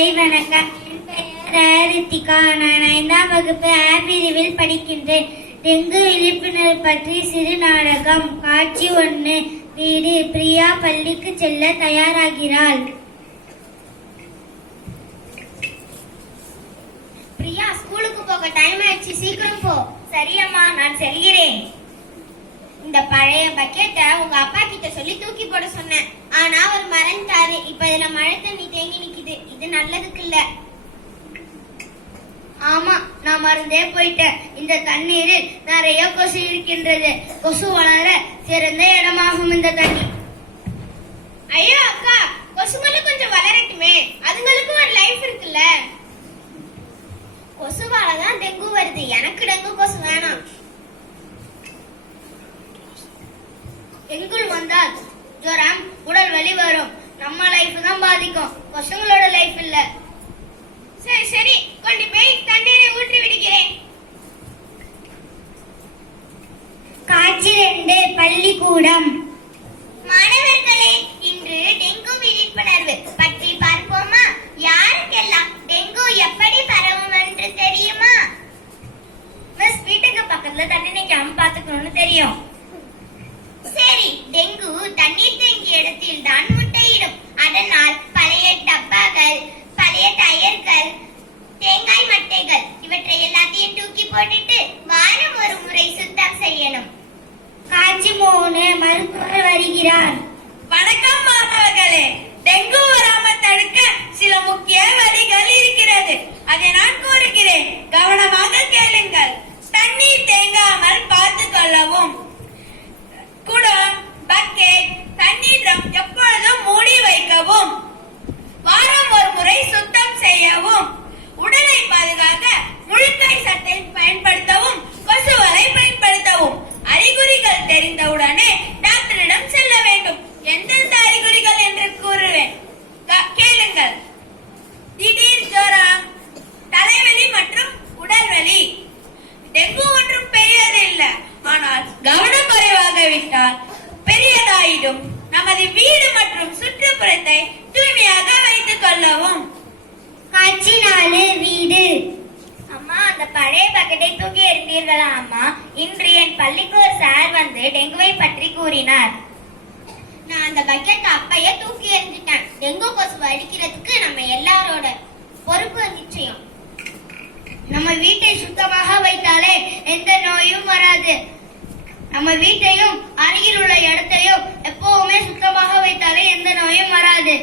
காலை வணக்கம். என் பெயர் ரித்திகா. நான் 5ஆம் வகுப்பு A பிரிவில் படிக்கின்றேன். டெங்கு விழிப்புணர்வு பற்றி சிறு நாடகம். காட்சி 1. வீடு. பிரியா பள்ளிக்கு செல்ல தயாராகிறாள். பிரியா, ஸ்கூலுக்கு போக டைம் ஆயிடுச்சு, சீக்கிரம் போ. சரியம்மா, நான் செல்கிறேன். இந்த பழைய பக்கெட்டை உங்க அப்பா கிட்ட சொல்லி தூக்கி போட சொன்னேன். ஆனா அவர் மறந்துட்டாரு. இப்ப இதுல மழை தண்ணி தேங்கி நிக்குது. இது நல்லதுக்கு இல்ல. ஆமா, நான் மறந்தே போயிட்டேன். இந்த தண்ணீரில் நிறைய கொசு இருக்கின்றது. கொசு வளர சிறந்த இடமாகும் இந்த தண்ணி. ஐயோ அக்கா, கொசுங்களும் கொஞ்சம் வளரட்டுமே. அதுங்களுக்கும் ஒரு லைஃப் இருக்குல்ல. கொசுவாலதான் டெங்கு வருது. எனக்கு டெங்கு கொசு வேணாம். டெங்கு வந்தால் ஜுரம், உடல் வலி வரும். நம்ம லைஃப் தான் பாதிக்கும், கொசுங்களோட லைஃப் இல்ல. சரி சரி, கொண்டு போய் தண்ணீரை ஊற்றி விடுகிறேன். காட்சி 2. பள்ளிக்கூடம். மாணவர்களே, இன்று டெங்கு விழிப்புணர்வு பற்றி பார்ப்போமா? யாருக்கெல்லாம் டெங்கு எப்படி பரவும் என்று தெரியுமா? மிஸ், வீட்டுக்கு பக்கத்துல தண்ணி நிக்காம பாத்துக்கணும்னு தெரியும். சரி, டெங்கு தண்ணீர் தேங்கிய இடத்தில் தான் முட்டையிடும். அதனால் பழைய டப்பாக்கள், பழைய டயர்கள், தேங்காய் மட்டைகள் இவற்றை எல்லாத்தையும் தூக்கி போட்டுட்டு வாரம் ஒரு முறை சுத்தம் செய்யணும். காட்சி 3. மருத்துவர் வருகிறார். வணக்கம் மாணவர்களே. டெங்கு வராமல் தடுக்க சில முக்கிய வழிகள் இருக்கிறது. அதை நான் கூறுகிறேன், கவனமாக கேளுங்கள். தண்ணீர் தேங்காமல் பார்த்துக் கொள்ளவும். குடம், பக்கெட், தண்ணீர் ட்ரம் எப்பொழுதும் மூடி வைக்கவும். வாரம் ஒரு முறை சுத்தம் செய்யவும். உடலை பாதுகாக்க முழுக்கை சட்டை பயன்படுத்தவும், கொசுவலை பயன்படுத்தவும். அறிகுறிகள் தெரிந்தவுடனே டாக்டரிடம் செல்ல வேண்டும். எந்தெந்த அறிகுறிகள் என்று கூறுவேன், கேளுங்கள். திடீர் ஜுரம், தலைவலி மற்றும் உடல்வலி. டெங்கு ஒன்றும் பெரியது இல்ல, ஆனால் கவனம் குறைவாக விட்டால் பெரியதாயிடும். நமது வீடு மற்றும் சுற்றுப்புறத்தை தூய்மையாக வைத்துக் கொள்ளவும். காட்சி 4. வீடு. அம்மா, அந்த பழைய பக்கெட்டை தூக்கி எறிந்தீர்களா அம்மா? இன்று என் பள்ளிக்கு ஒரு சார் வந்து டெங்குவை பற்றி கூறினார். நான் அந்த பக்கெட்டை அப்பயே தூக்கி எறிஞ்சிட்டேன். டெங்கு கொசு அழிக்கிறதுக்கு நம்ம எல்லாரோட பொறுப்பு நிச்சயம். நம்ம வீட்டை சுத்தமாக வைத்தாலே எந்த நோயும் வராது. நம்ம வீட்டையும் அருகில் உள்ள இடத்தையும் எப்பவுமே சுத்தமாக வைத்தாலே எந்த நோயும் வராது.